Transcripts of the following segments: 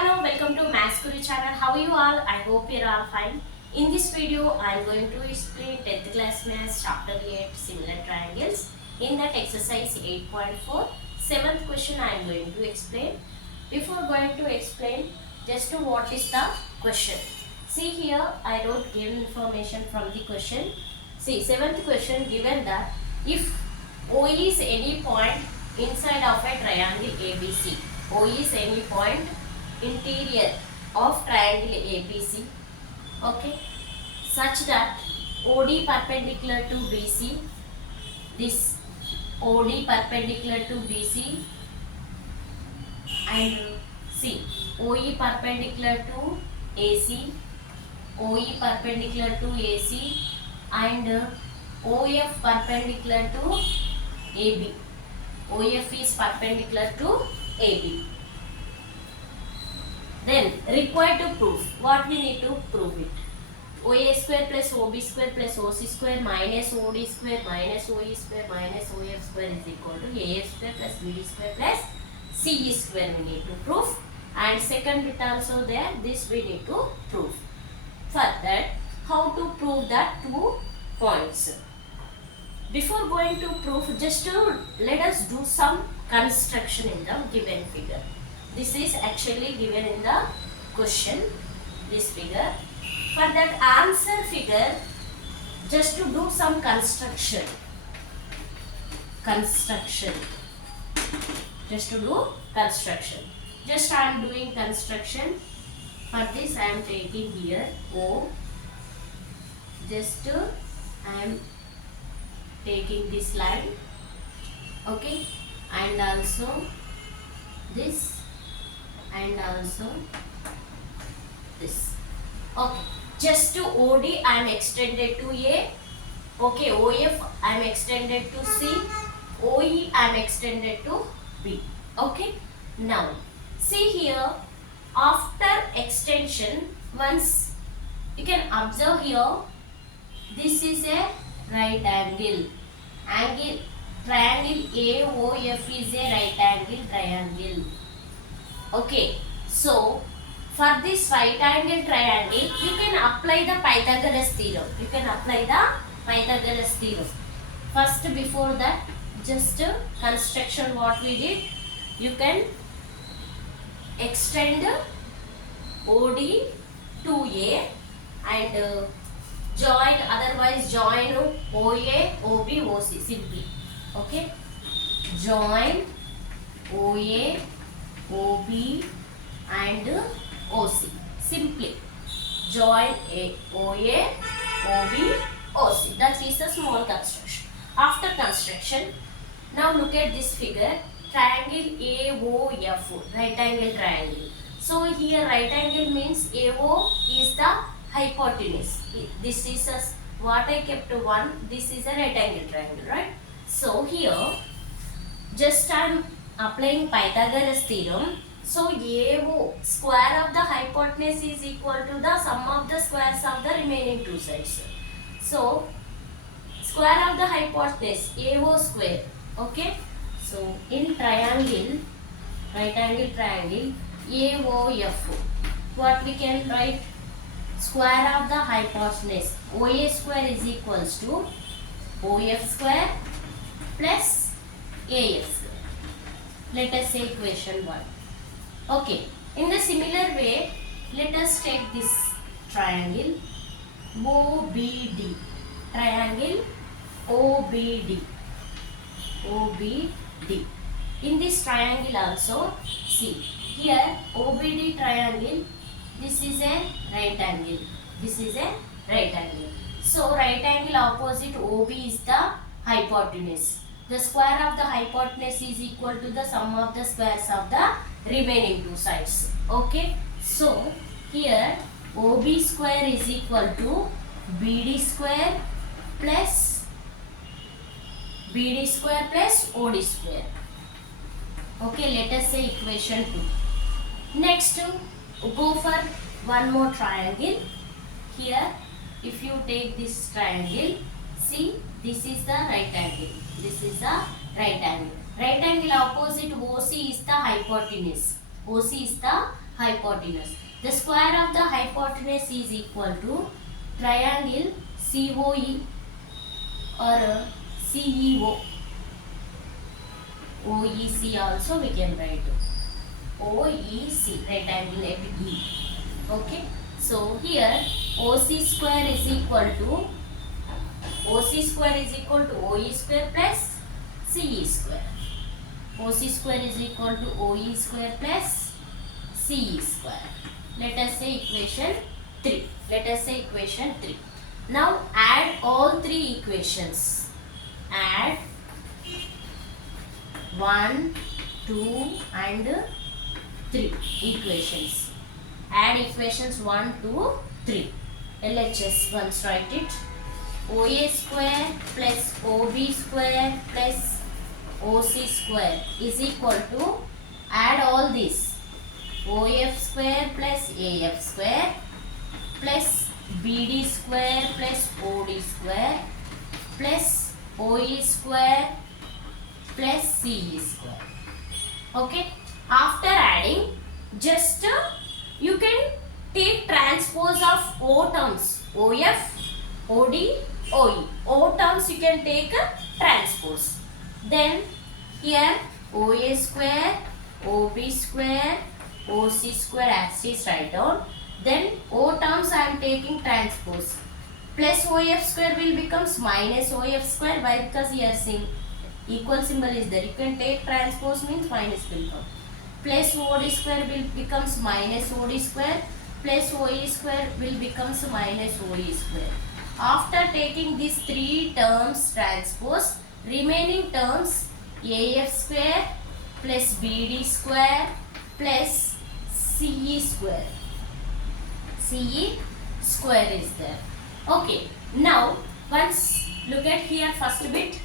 Hello, welcome to Maths Guru channel. How are you all? I hope you're all fine. In this video, I am going to explain 10th class Maths chapter 8 similar triangles. In that exercise 8.4, 7th question I am going to explain. Before going to explain, just what is the question. See here, I wrote given information from the question. See, 7th question given that if O is any point inside of a triangle ABC. O is any point interior of triangle ABC, okay, such that OD perpendicular to BC, this OD perpendicular to BC and C, OE perpendicular to AC, OE perpendicular to AC and OF perpendicular to AB. OF is perpendicular to AB. Then required to prove. What we need to prove it? OA square plus OB square plus OC square minus OD square minus OE square minus OF square is equal to AF square plus BD square plus CE square we need to prove. And second bit also there, this we need to prove. For that, how to prove that 2 points? Before going to proof, just let us do some construction in the given figure. This is actually given in the question, this figure. For that answer figure, just to do some construction. Just to do construction. Just I am doing construction. For this I am taking here O. Just I am taking this line. Okay. And also this. And also this. Okay, just to OD I am extended to A. Okay, OF I am extended to C. OE I am extended to B. Okay, now see here, after extension, once you can observe here, this is a right angle. Triangle AOF is a right angle triangle. Okay, so for this right angle triangle, you can apply the Pythagoras theorem. First, before that, just construction what we did, you can extend OD to A and join, otherwise join OA, OB, OC simply. Okay, join OA, OB and OC. Simply join OA, OB, OC. That is a small construction. After construction, now look at this figure. Triangle AOF, right angle triangle. So here right angle means AO is the hypotenuse. This is what I kept 1. This is a right angle triangle, right? So here just I am applying Pythagoras theorem. So AO, square of the hypotenuse is equal to the sum of the squares of the remaining two sides. So square of the hypotenuse AO square. Okay. So in triangle, right angle triangle AOF, what we can write? Square of the hypotenuse OA square is equals to OF square plus AF square. Let us say equation 1. Okay. In the similar way, let us take this triangle OBD. Triangle OBD. OBD. In this triangle also, see here OBD triangle. This is a right angle. This is a right angle. So right angle opposite OB is the hypotenuse. The square of the hypotenuse is equal to the sum of the squares of the remaining two sides. Okay. So here OB square is equal to BD square plus OD square. Okay. Let us say equation 2. Next, go for one more triangle. Here, if you take this triangle, see, this is the right angle. This is the right angle. Right angle opposite OC is the hypotenuse. OC is the hypotenuse. The square of the hypotenuse is equal to triangle COE or CEO. OEC also we can write. OEC, right angle at E. Okay. So here OC square is equal to OE square plus CE square. OC square is equal to OE square plus CE square. Let us say equation 3. Now add all three equations. Add 1, 2 and 3 equations. Add equations 1, 2, 3. LHS once write it. OA square plus OB square plus OC square is equal to, add all this, OF square plus AF square plus BD square plus OD square plus OE square plus CE square. Okay. After adding, just you can take transpose of O terms. OF, OD, OE. O terms you can take a transpose. Then here OA square, OB square, OC square as is write down. Then O terms I am taking transpose. Plus OF square will becomes minus OF square. Why? Because here equal symbol is there. You can take transpose means minus will come. Plus OD square will becomes minus OD square. Plus OE square will becomes minus OE square. After taking these three terms transpose, remaining terms AF square plus BD square plus CE square. CE square is there. Okay. Now once look at here first bit.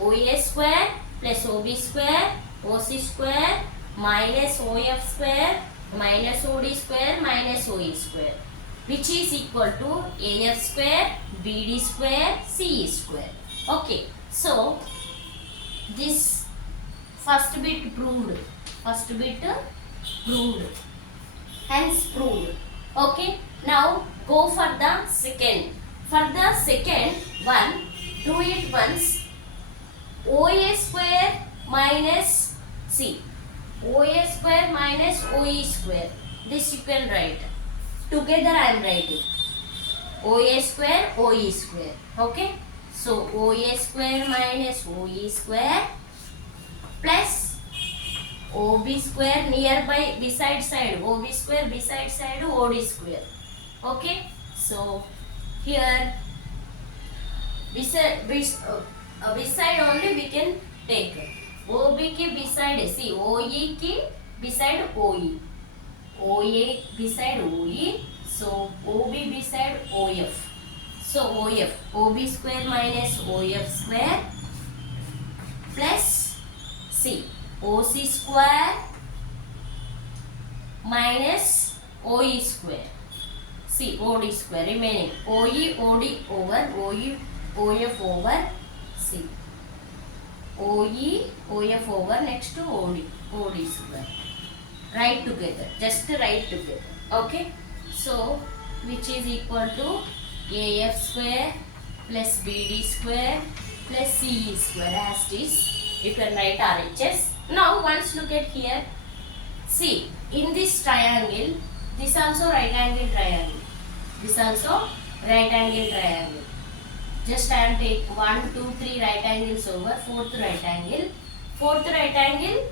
OA square plus OB square, OC square minus OF square minus OD square minus OE square, which is equal to AF square, BD square, CE square. Okay. So this first bit proved. Hence proved. Okay. Now go for the second. For the second one, do it once. OA square minus OA square minus OE square. This you can write. Together I am writing. OA square, OE square. Okay. So OA square minus OE square plus OB square nearby beside side. OB square beside side OD square. Okay. So here beside only we can take. OB ke beside, see OE ke beside OE. OA beside OE. So OB beside OF. So OF, OB square minus OF square plus OC square minus OE square. OD square remaining. OE, OD over OE, OF over OE, OF over next to OD square. Write together. Just write together. Okay. So which is equal to AF square plus BD square plus CE square as it is. You can write RHS. Now once look at here. See, in this triangle, this also right angle triangle. This also right angle triangle. Just I am take 1, 2, 3 right angles over fourth right angle. Fourth right angle,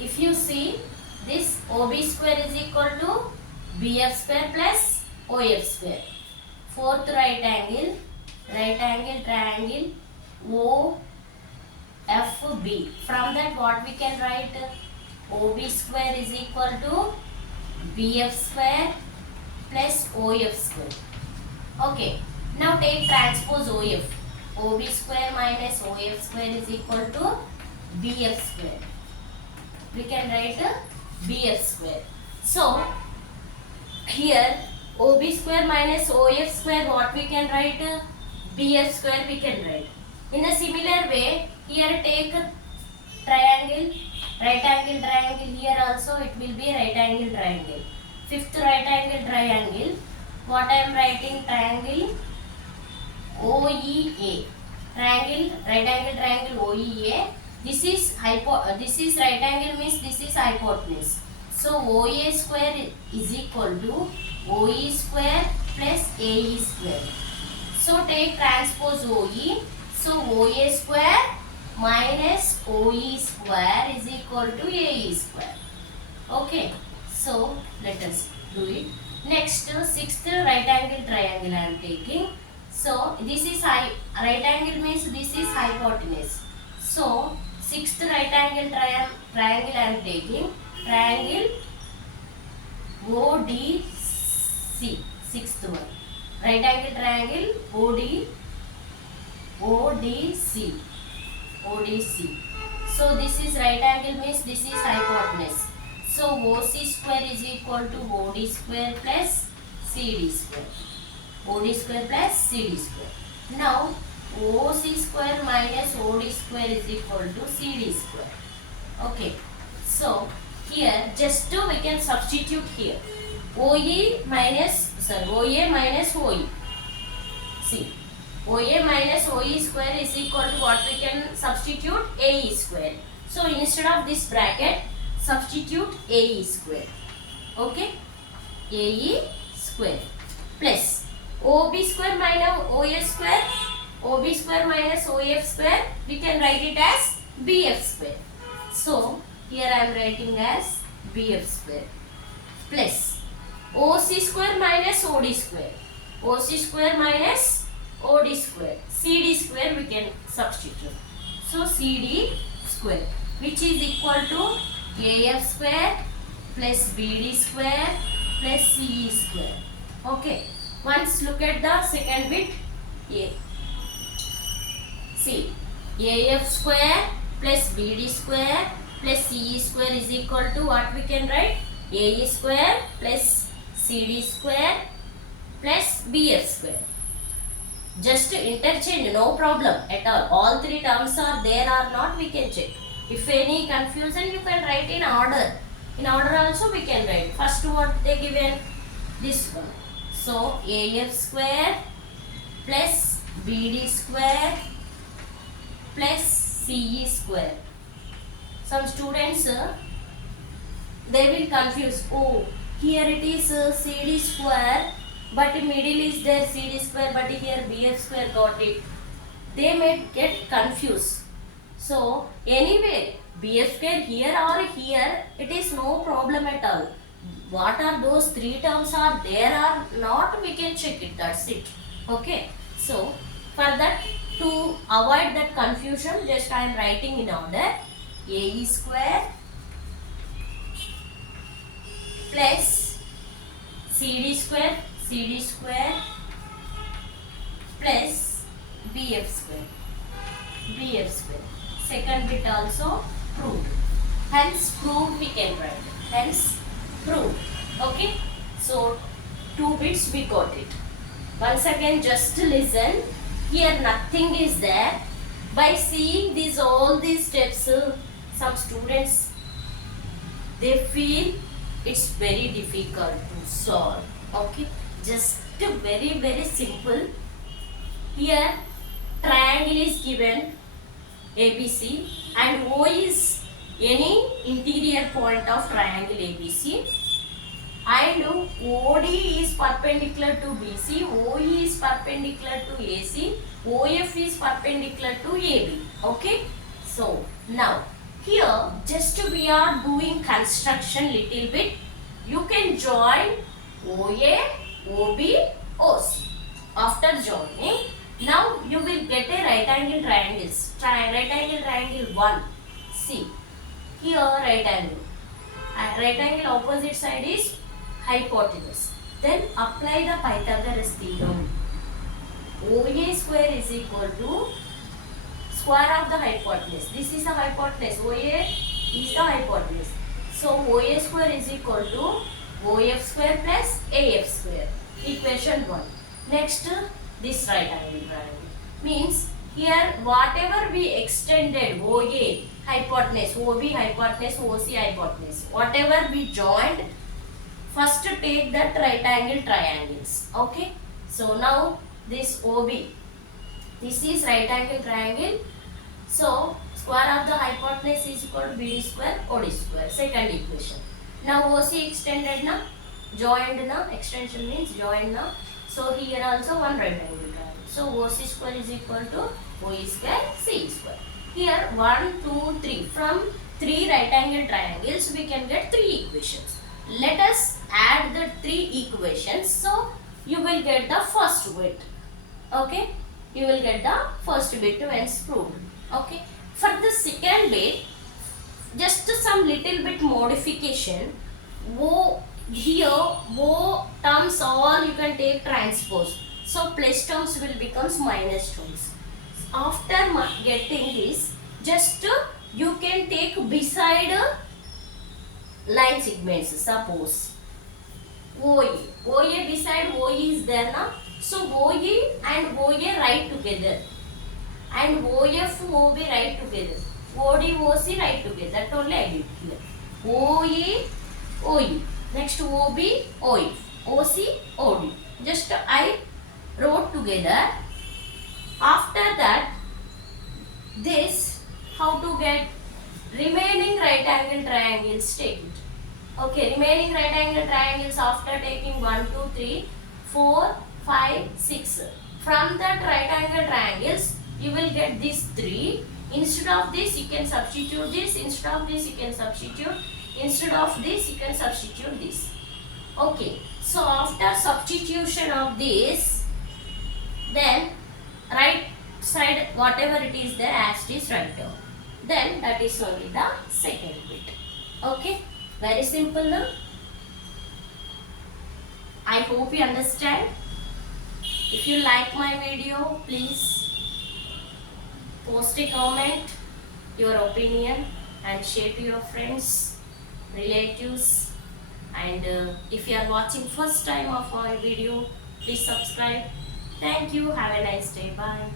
if you see, this OB square is equal to BF square plus OF square. Fourth right angle triangle OFB. From that what we can write? OB square is equal to BF square plus OF square. Okay. Now take transpose OF. OB square minus OF square is equal to BF square. We can write BF square. So here OB square minus OF square, what we can write? BF square we can write. In a similar way, here take triangle Right angle triangle, here also it will be right angle triangle. Fifth right angle triangle, what I am writing, triangle OEA. Triangle, right angle triangle OEA. This is this is right angle means this is hypotenuse. So OA square is equal to OE square plus AE square. So take transpose OE. So OA square minus OE square is equal to AE square. Okay. So let us do it. Next, sixth right angle triangle I am taking. So this is right angle means this is hypotenuse. So sixth right angle triangle I am taking. Triangle ODC. Sixth one. Right angle triangle ODC. ODC. So this is right angle means this is hypotenuse. So OC square is equal to OD square plus CD square. OD square plus CD square. Now OC square minus OD square is equal to CD square. Okay. So here just we can substitute here. OA minus OE. See. OA minus OE square is equal to what we can substitute, AE square. So instead of this bracket, substitute AE square. Okay. AE square plus OB square minus OF square. OB square minus OF square, we can write it as BF square. So here I am writing as BF square plus OC square minus OD square. OC square minus OD square. CD square we can substitute. So CD square, which is equal to AF square plus BD square plus CE square. Okay. Once look at the second bit. See, AF square plus BD square plus CE square is equal to what we can write? AE square plus CD square plus BF square. Just interchange, no problem at all. All three terms are there or not, we can check. If any confusion, you can write in order. In order also we can write. First what they given? This one. So AF square plus BD square plus CE square. Some students they will confuse. Oh, here it is CD square, but middle is there CD square, but here BF square got it. They may get confused. So anyway, BF square here or here, it is no problem at all. What are those three terms are there or not, we can check it. That's it. Okay. So for that, to avoid that confusion, just I am writing in order. AE square plus CD square plus BF square. Second bit also proved. Hence proved we can write. Hence proved. Okay. So 2 bits we got it. Once again just listen. Here nothing is there. By seeing these all these steps, some students they feel it's very difficult to solve. Okay. Just very simple. Here triangle is given ABC and O is any interior point of triangle ABC, and OD is perpendicular to BC, OE is perpendicular to AC, OF is perpendicular to AB. Okay. So now here just we are doing construction little bit. You can join OA, OB, OC. After joining, now you will get a right angle triangles. Right angle triangle 1. See, here right angle. Right angle opposite side is hypotenuse. Then apply the Pythagoras theorem. OA square is equal to square of the hypotenuse. This is the hypotenuse. OA is the hypotenuse. So OA square is equal to OF square plus AF square. Equation 1. Next, this right angle triangle means here whatever we extended OA hypotenuse, OB hypotenuse, OC hypotenuse. Whatever we joined, first take that right angle triangles. Okay. So now this OB, this is right angle triangle. So square of the hypotenuse is equal to BD square OD square. Second equation. Now OC extended na, joined na, extension means joined na. So here also one right angle triangle. So OC square is equal to OE square C square. Here 1, 2, 3. From 3 right angle triangles we can get 3 equations. Let us add the 3 equations. So you will get the first bit. Okay. You will get the first bit once proved. Okay. For the second bit, just some little bit modification. Here, terms all you can take transpose. So plus terms will becomes minus terms. After getting this, just you can take beside line segments. Suppose OA beside OE is there now. So OE and OA write together, and OF OB write together, OD OC write together. That only I did here. OE OE, next OB OE, OC OD. Just I wrote together. After that, this how to get remaining right angle triangles, take it. Okay, remaining right angle triangles after taking 1, 2, 3, 4, 5, 6. From that right angle triangles, you will get these 3. Instead of this, you can substitute this. Instead of this, you can substitute. Instead of this, you can substitute this. Okay, so after substitution of this, then right side whatever it is there as it is right down. Then that is only the second bit. Okay, very simple now. I hope you understand. If you like my video, please post a comment, your opinion, and share to your friends, relatives. And if you are watching first time of my video, please subscribe. Thank you. Have a nice day. Bye.